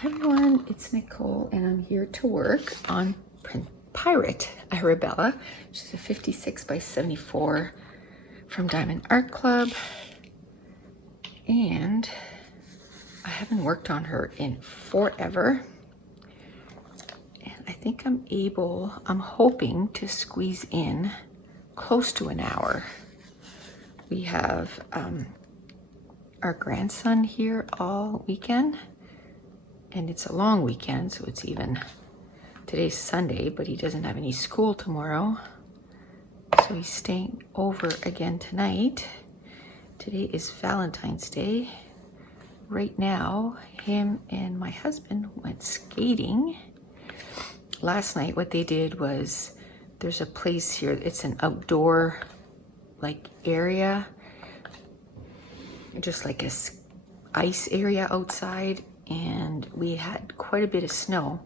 Hi everyone, it's Nicole and I'm here to work on Pirate Arabella. She's a 56 by 74 from Diamond Art Club. And I haven't worked on her in forever. And I think I'm hoping to squeeze in close to an hour. We have our grandson here all weekend. And it's a long weekend, so it's even, today's Sunday, but he doesn't have any school tomorrow. So he's staying over again tonight. Today is Valentine's Day. Right now, him and my husband went skating. Last night, what they did was, there's a place here, it's an outdoor like area, just like a ice area outside. And we had quite a bit of snow,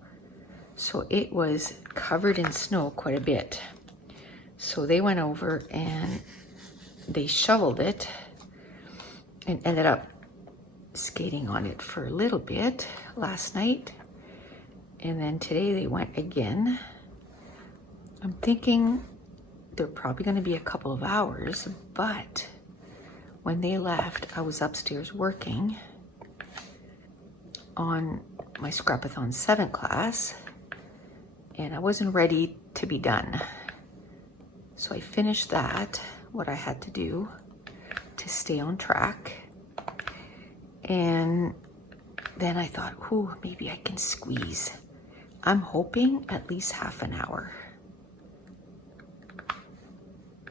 so it was covered in snow quite a bit. So they went over and they shoveled it and ended up skating on it for a little bit last night. And then today they went again. I'm thinking they're probably going to be a couple of hours, but when they left, I was upstairs working on my Scrapathon 7 class, and I wasn't ready to be done. So I finished that, what I had to do to stay on track. And then I thought, ooh, maybe I can squeeze. I'm hoping at least half an hour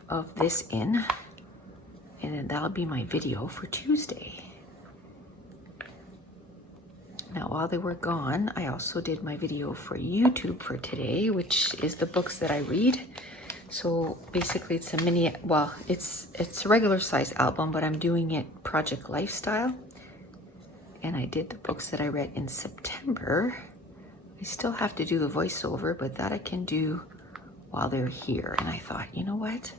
of this in, and then that'll be my video for Tuesday. Now, while they were gone, I also did my video for YouTube for today, which is the books that I read. So basically it's a mini, well, it's a regular size album, but I'm doing it Project Lifestyle. And I did the books that I read in September. I still have to do the voiceover, but that I can do while they're here. And I thought, you know what?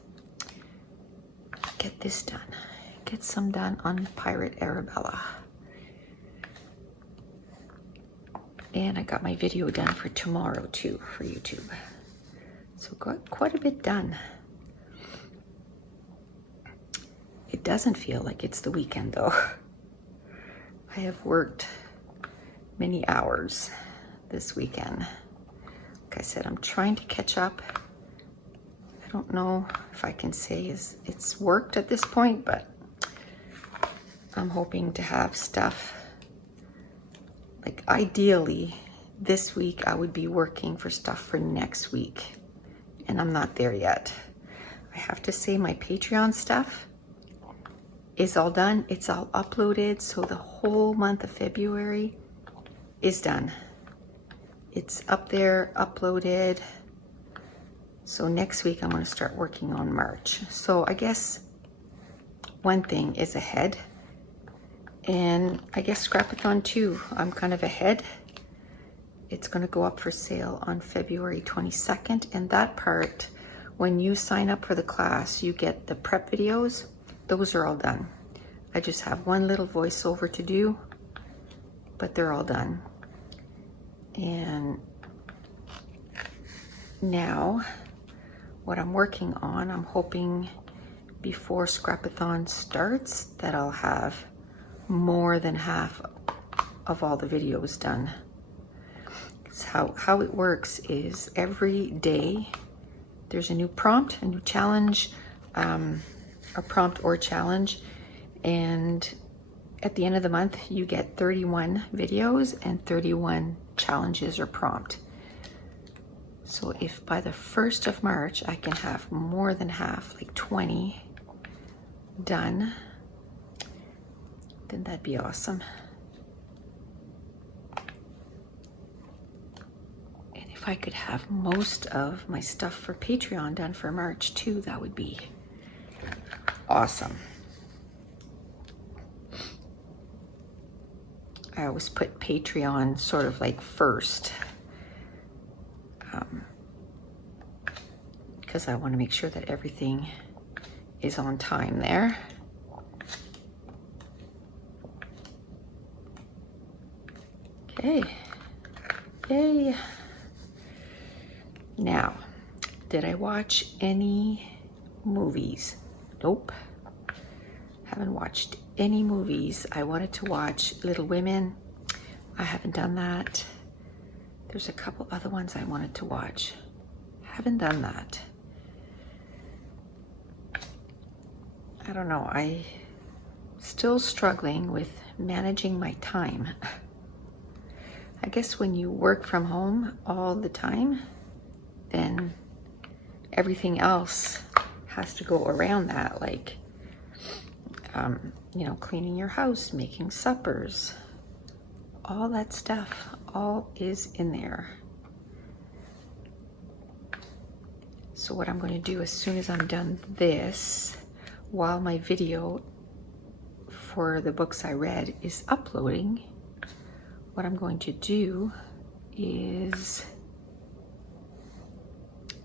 Get this done. Get some done on Pirate Arabella. And I got my video done for tomorrow too, for YouTube. So got quite a bit done. It doesn't feel like it's the weekend though. I have worked many hours this weekend. Like I said, I'm trying to catch up. I don't know if I can say it's worked at this point, but I'm hoping to have stuff. Like ideally, this week I would be working for stuff for next week, and I'm not there yet. I have to say my Patreon stuff is all done. It's all uploaded, so the whole month of February is done. It's up there, uploaded. So next week I'm going to start working on March. So I guess one thing is ahead. And I guess Scrapathon 2, I'm kind of ahead. It's going to go up for sale on February 22nd. And that part, when you sign up for the class, you get the prep videos. Those are all done. I just have one little voiceover to do, but they're all done. And now, what I'm working on, I'm hoping before Scrapathon starts that I'll have more than half of all the videos done. So how it works is every day there's a new prompt, a new challenge, a prompt or challenge, and at the end of the month you get 31 videos and 31 challenges or prompt. So if by the 1st of March I can have more than half, like 20 done, then that'd be awesome. And if I could have most of my stuff for Patreon done for March too, that would be awesome. I always put Patreon sort of like first, because I want to make sure that everything is on time there. Okay. Yay. Now, did I watch any movies? Nope. Haven't watched any movies. I wanted to watch Little Women. I haven't done that. There's a couple other ones I wanted to watch. Haven't done that. I don't know. I still struggling with managing my time. I guess when you work from home all the time, then everything else has to go around that, like, you know, cleaning your house, making suppers, all that stuff, all is in there. So what I'm going to do as soon as I'm done this, while my video for the books I read is uploading, what I'm going to do is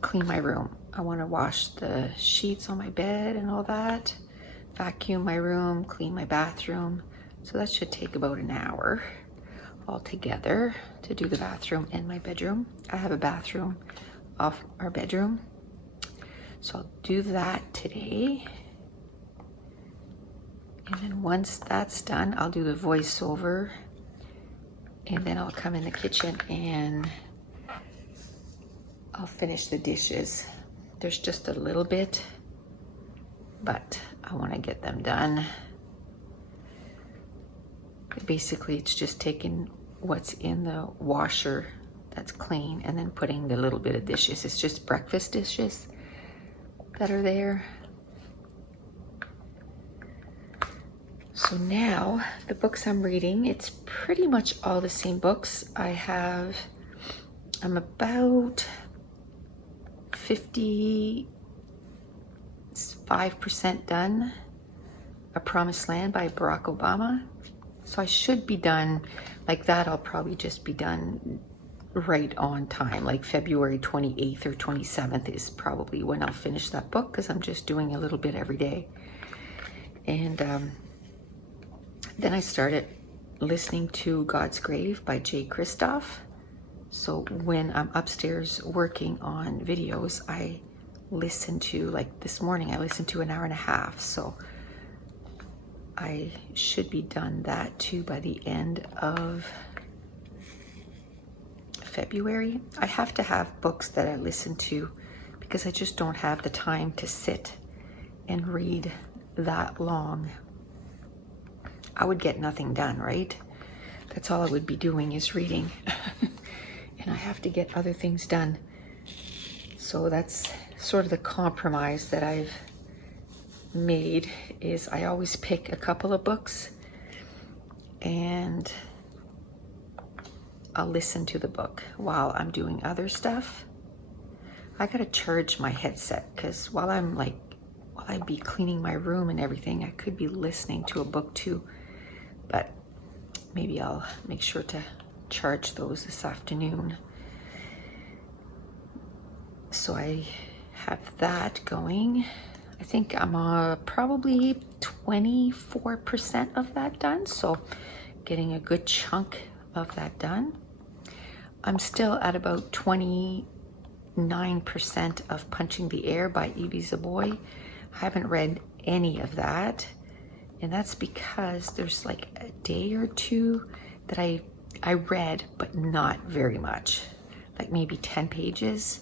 clean my room. I want to wash the sheets on my bed and all that, vacuum my room, clean my bathroom. So that should take about an hour altogether to do the bathroom and my bedroom. I have a bathroom off our bedroom. So I'll do that today. And then once that's done, I'll do the voiceover. And then I'll come in the kitchen and I'll finish the dishes. There's just a little bit, but I want to get them done. Basically, it's just taking what's in the washer that's clean and then putting the little bit of dishes. It's just breakfast dishes that are there. So now the books I'm reading, it's pretty much all the same books. I'm about 55% done. A Promised Land by Barack Obama. So I should be done like that. I'll probably just be done right on time, like February 28th or 27th is probably when I'll finish that book, because I'm just doing a little bit every day. And then I started listening to God's Grave by Jay Kristoff. So when I'm upstairs working on videos, I listen to, like this morning, I listened to an hour and a half. So I should be done that too by the end of February. I have to have books that I listen to because I just don't have the time to sit and read that long. I would get nothing done, right? That's all I would be doing is reading. And I have to get other things done. So that's sort of the compromise that I've made, is I always pick a couple of books and I'll listen to the book while I'm doing other stuff. I gotta charge my headset, because while I'd be cleaning my room and everything, I could be listening to a book too. But maybe I'll make sure to charge those this afternoon. So I have that going. I think I'm probably 24% of that done. So getting a good chunk of that done. I'm still at about 29% of Punching the Air by Ibi Zoboi. I haven't read any of that. And that's because there's like a day or two that I read, but not very much. Like maybe 10 pages.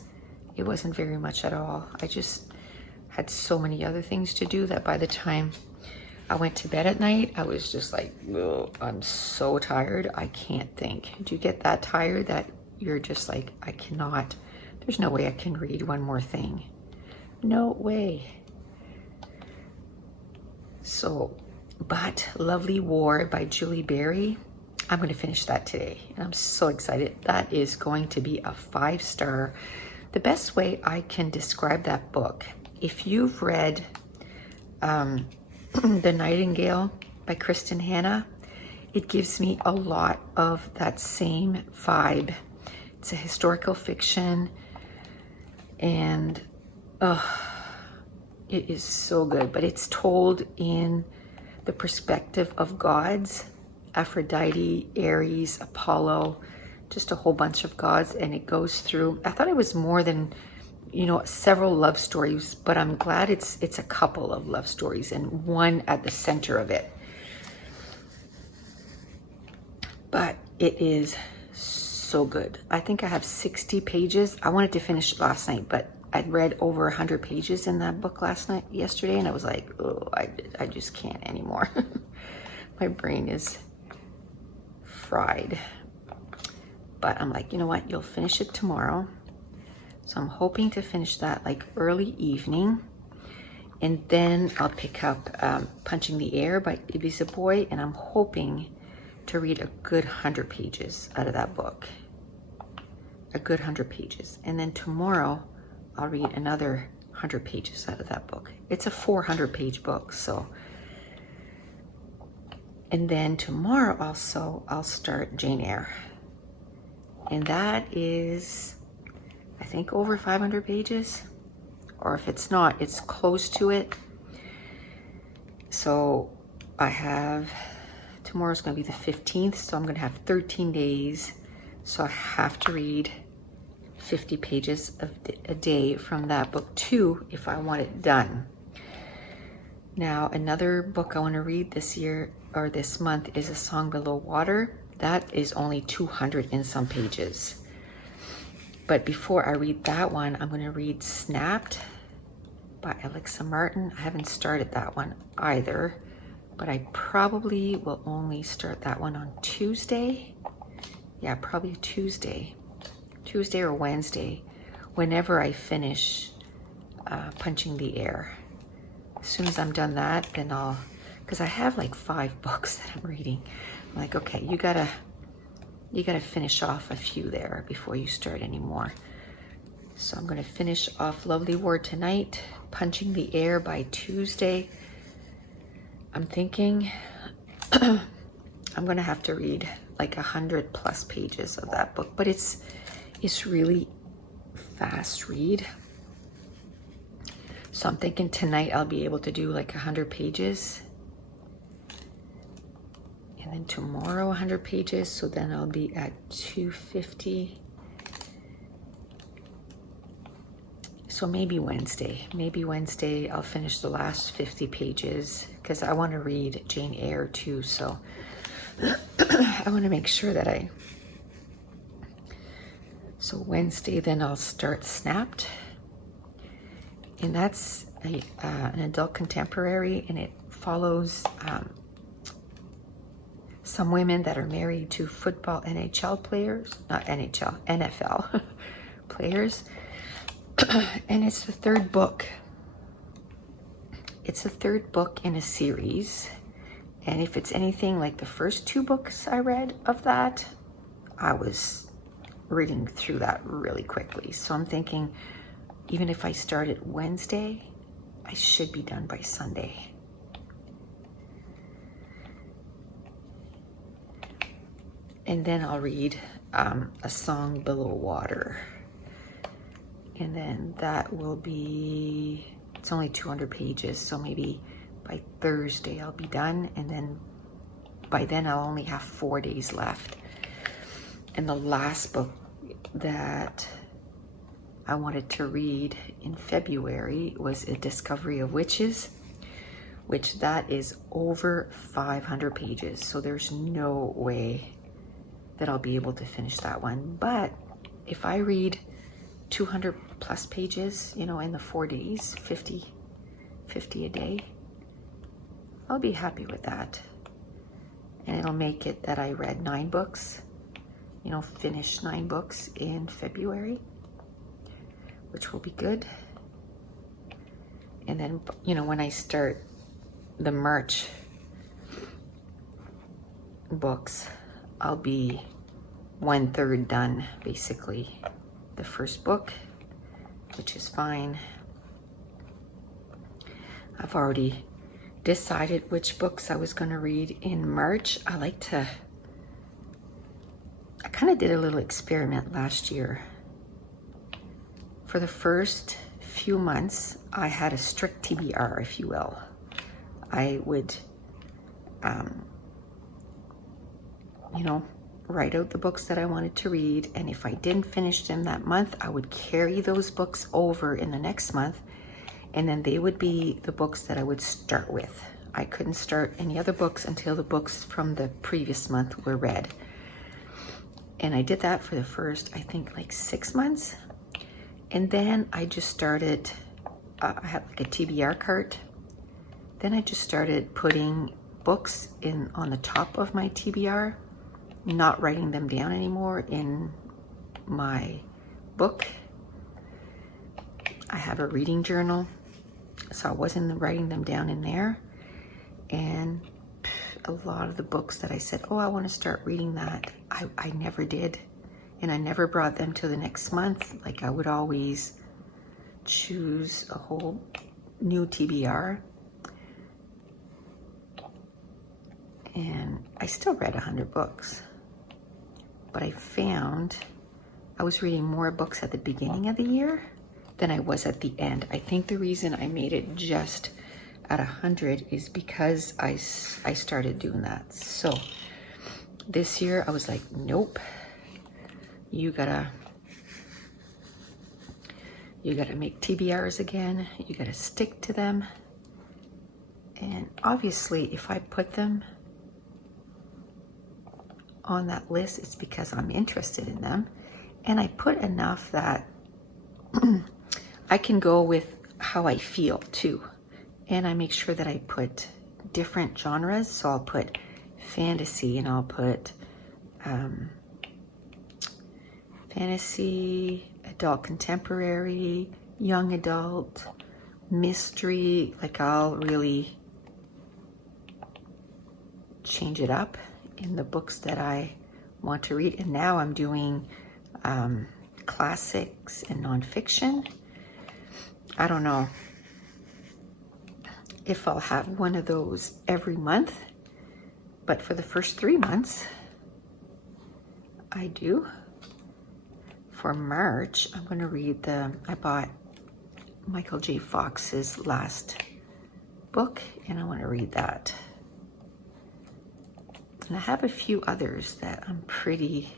It wasn't very much at all. I just had so many other things to do that by the time I went to bed at night, I was just like, I'm so tired, I can't think. Do you get that tired that you're just like, I cannot, there's no way I can read one more thing. No way. So, but Lovely War by Julie Berry, I'm going to finish that today. And I'm so excited. That is going to be a 5-star. The best way I can describe that book, if you've read The Nightingale by Kristen Hanna, it gives me a lot of that same vibe. It's a historical fiction, and it is so good, but it's told in the perspective of gods. Aphrodite, Aries, Apollo, just a whole bunch of gods, and it goes through. I thought it was more than, you know, several love stories, but I'm glad it's a couple of love stories and one at the center of it. But it is so good. I think I have 60 pages. I wanted to finish it last night, but I'd read over 100 pages in that book yesterday, and I was like, oh, I just can't anymore. My brain is fried. But I'm like, you know what? You'll finish it tomorrow. So I'm hoping to finish that like early evening. And then I'll pick up Punching the Air by Ibiza Boy. And I'm hoping to read a good 100 pages out of that book. A good 100 pages. And then tomorrow I'll read another 100 pages out of that book. It's a 400-page book, so. And then tomorrow also I'll start Jane Eyre. And that is, I think, over 500 pages. Or if it's not, it's close to it. So I have, tomorrow's going to be the 15th, so I'm going to have 13 days. So I have to read 50 pages a day from that book too, if I want it done. Now, another book I want to read this year, or this month, is A Song Below Water. That is only 200 and some pages. But before I read that one, I'm going to read Snapped by Alexa Martin. I haven't started that one either, but I probably will only start that one on Tuesday. Yeah, probably Tuesday or Wednesday, whenever I finish Punching the Air. As soon as I'm done that, then I'll, because I have like 5 books that I'm reading. I'm like, okay, you gotta finish off a few there before you start any more. So I'm gonna finish off Lovely War tonight, Punching the Air by Tuesday. I'm thinking I'm gonna have to read like 100+ pages of that book, but it's really fast read. So I'm thinking tonight I'll be able to do like 100 pages. And then tomorrow 100 pages, so then I'll be at 250. So maybe Wednesday I'll finish the last 50 pages, because I want to read Jane Eyre too, so I want to make sure that so Wednesday then I'll start Snapped, and that's an adult contemporary, and it follows some women that are married to football NFL players. And it's the third book. It's the third book in a series. And if it's anything like the first 2 books I read of that, I was reading through that really quickly. So I'm thinking, even if I start it Wednesday, I should be done by Sunday. And then I'll read A Song Below Water. And then that will be, it's only 200 pages, so maybe by Thursday I'll be done. And then by then I'll only have 4 days left. And the last book that I wanted to read in February was A Discovery of Witches, which that is over 500 pages. So there's no way that I'll be able to finish that one. But if I read 200+ pages, you know, in the 4 days, 50 a day, I'll be happy with that. And it'll make it that I read 9 books, you know, finished 9 books in February, which will be good. And then, you know, when I start the March books, I'll be 1/3 done, basically, the first book, which is fine. I've already decided which books I was going to read in March. I kind of did a little experiment last year. For the first few months, I had a strict TBR, if you will. I would you know, write out the books that I wanted to read. And if I didn't finish them that month, I would carry those books over in the next month. And then they would be the books that I would start with. I couldn't start any other books until the books from the previous month were read. And I did that for the first, I think, like 6 months. And then I just started, I had like a TBR cart. Then I just started putting books in on the top of my TBR, not writing them down anymore in my book. I have a reading journal, so I wasn't writing them down in there. And a lot of the books that I said, oh, I want to start reading that, I never did. And I never brought them to the next month. Like, I would always choose a whole new TBR. And I still read 100 books. But I found I was reading more books at the beginning of the year than I was at the end. I think the reason I made it just at 100 is because I started doing that. So this year I was like, nope, you gotta make TBRs again. You gotta stick to them. And obviously if I put them on that list, it's because I'm interested in them. And I put enough that I can go with how I feel too. And I make sure that I put different genres. So I'll put fantasy, and I'll put fantasy, adult contemporary, young adult, mystery. Like, I'll really change it up in the books that I want to read. And now I'm doing classics and nonfiction. I don't know if I'll have one of those every month, but for the first 3 months, I do. For March, I'm going to read I bought Michael J. Fox's last book, and I want to read that. And I have a few others that I'm pretty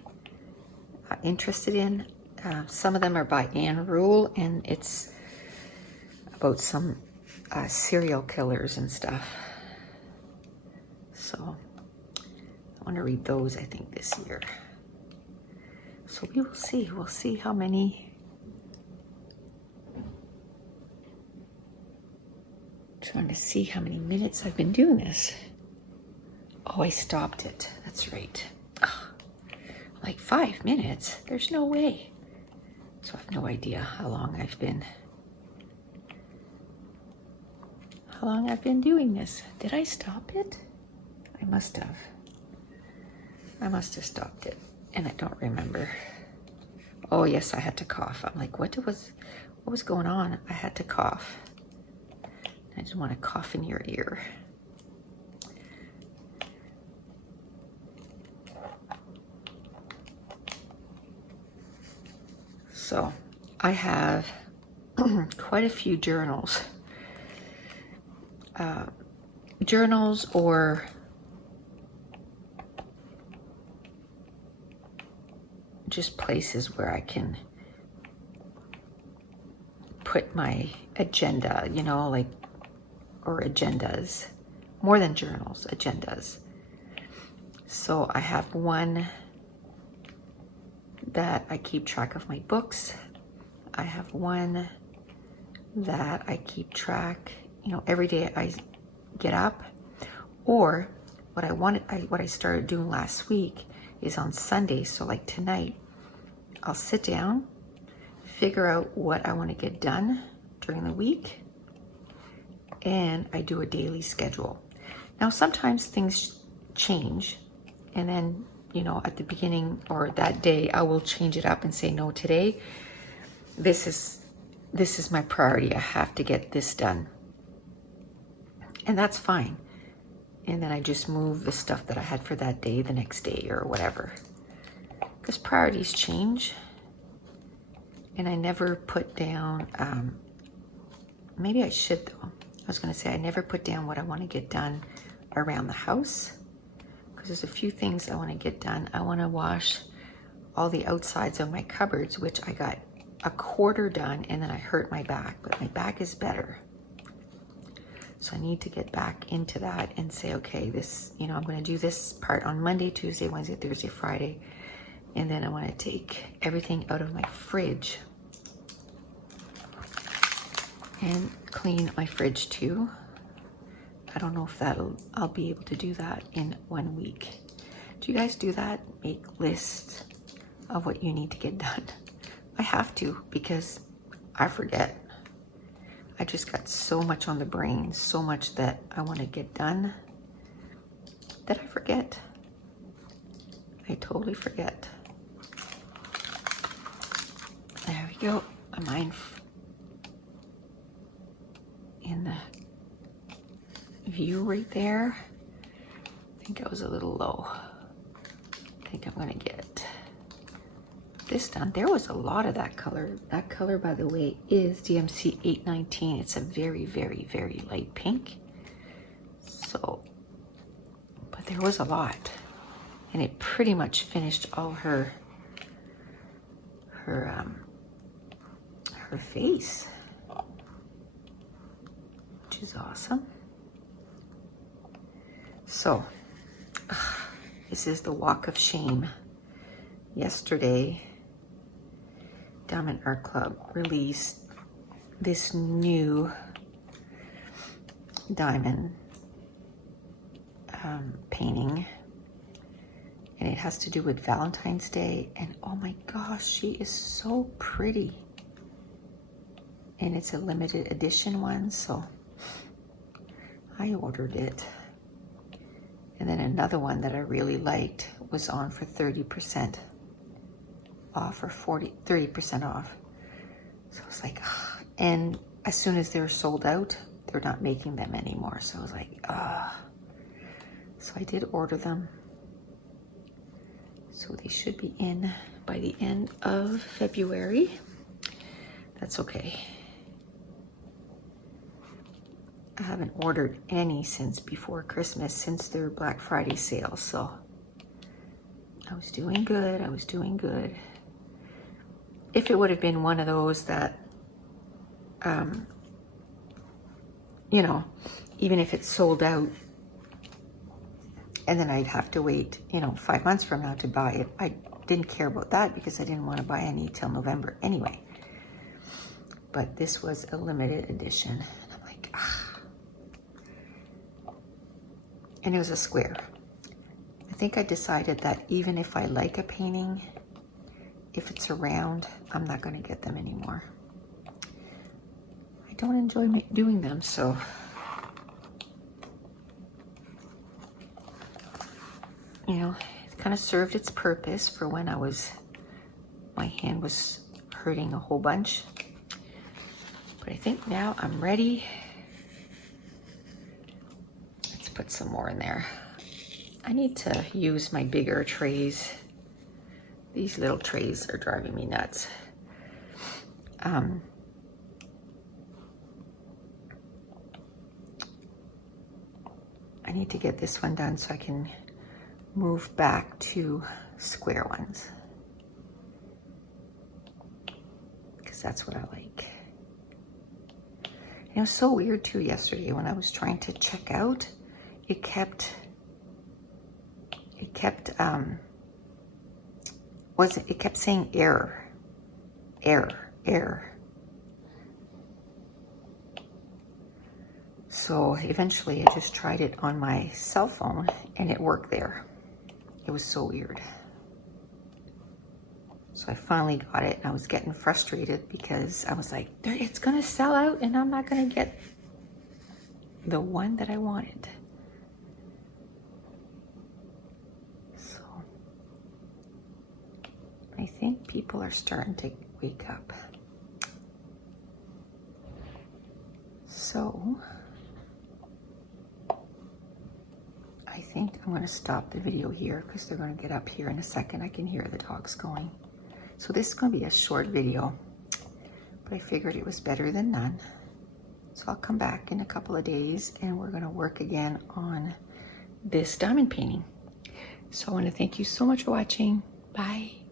interested in. Some of them are by Anne Rule, and it's about some serial killers and stuff. So I want to read those, I think, this year. So we will see. We'll see how many. Trying to see how many minutes I've been doing this. Oh, I stopped it. That's right. Oh, like 5 minutes? There's no way. So I have no idea how long I've been doing this. Did I stop it? I must have. I must have stopped it, and I don't remember. Oh yes, I had to cough. I'm like, what was going on? I had to cough. I didn't want to cough in your ear. So I have quite a few journals. Journals or just places where I can put my agenda, you know, like, or agendas, more than journals, agendas. So I have one that I keep track of my books. I have one that I keep track, you know, every day I get up. Or what I started doing last week is on Sunday. So like tonight, I'll sit down, figure out what I want to get done during the week, and I do a daily schedule. Now, sometimes things change, and then, you know, at the beginning or that day, I will change it up and say, no, today, this is my priority. I have to get this done. And that's fine. And then I just move the stuff that I had for that day the next day or whatever. Because priorities change. And I never put down, maybe I should though. I was going to say I never put down what I want to get done around the house. because there's a few things I want to get done. I want to wash all the outsides of my cupboards, which I got a quarter done and then I hurt my back, but my back is better. So I need to get back into that and say, okay, this, you know, I'm going to do this part on Monday, Tuesday, Wednesday, Thursday, Friday. And then I want to take everything out of my fridge and clean my fridge too. I don't know if I'll be able to do that in 1 week. Do you guys do that? Make lists of what you need to get done. I have to, because I forget. I just got so much on the brain, so much that I want to get done that I forget. I totally forget. There we go. Mine in the view right there. I think I was a little low. I think I'm gonna get this done. There was a lot of that color. That color, by the way, is DMC 819. It's a very, very, very light pink. So, but there was a lot. And it pretty much finished all her face, which is awesome. So, this is the Walk of Shame. Yesterday, Diamond Art Club released this new diamond painting, and it has to do with Valentine's Day. And oh my gosh, she is so pretty. And it's a limited edition one, so I ordered it. And then another one that I really liked was on for 30% off, or 30% off. So I was like, ah. And as soon as they're sold out, they're not making them anymore. So I was like, ah. So I did order them. So they should be in by the end of February. That's okay. I haven't ordered any since before Christmas, since their Black Friday sale. So I was doing good. I was doing good. If it would have been one of those that, you know, even if it's sold out, and then I'd have to wait, you know, 5 months from now to buy it, I didn't care about that because I didn't want to buy any till November anyway. But this was a limited edition. And I'm like, ah. And it was a square. I think I decided that even if I like a painting, if it's a round, I'm not going to get them anymore. I don't enjoy doing them, so you know, it kind of served its purpose for when my hand was hurting a whole bunch. But I think now I'm ready. Let's put some more in there. I need to use my bigger trays. These little trays are driving me nuts. I need to get this one done so I can move back to square ones, because that's what I like. And it was so weird too yesterday when I was trying to check out. It kept saying error. So eventually I just tried it on my cell phone and it worked there. It was so weird. So I finally got it, and I was getting frustrated because I was like, it's gonna sell out and I'm not gonna get the one that I wanted. So I think people are starting to wake up. So I think I'm going to stop the video here because they're going to get up here in a second. I can hear the dogs going. So this is going to be a short video, but I figured it was better than none. So I'll come back in a couple of days and we're going to work again on this diamond painting. So I want to thank you so much for watching. Bye.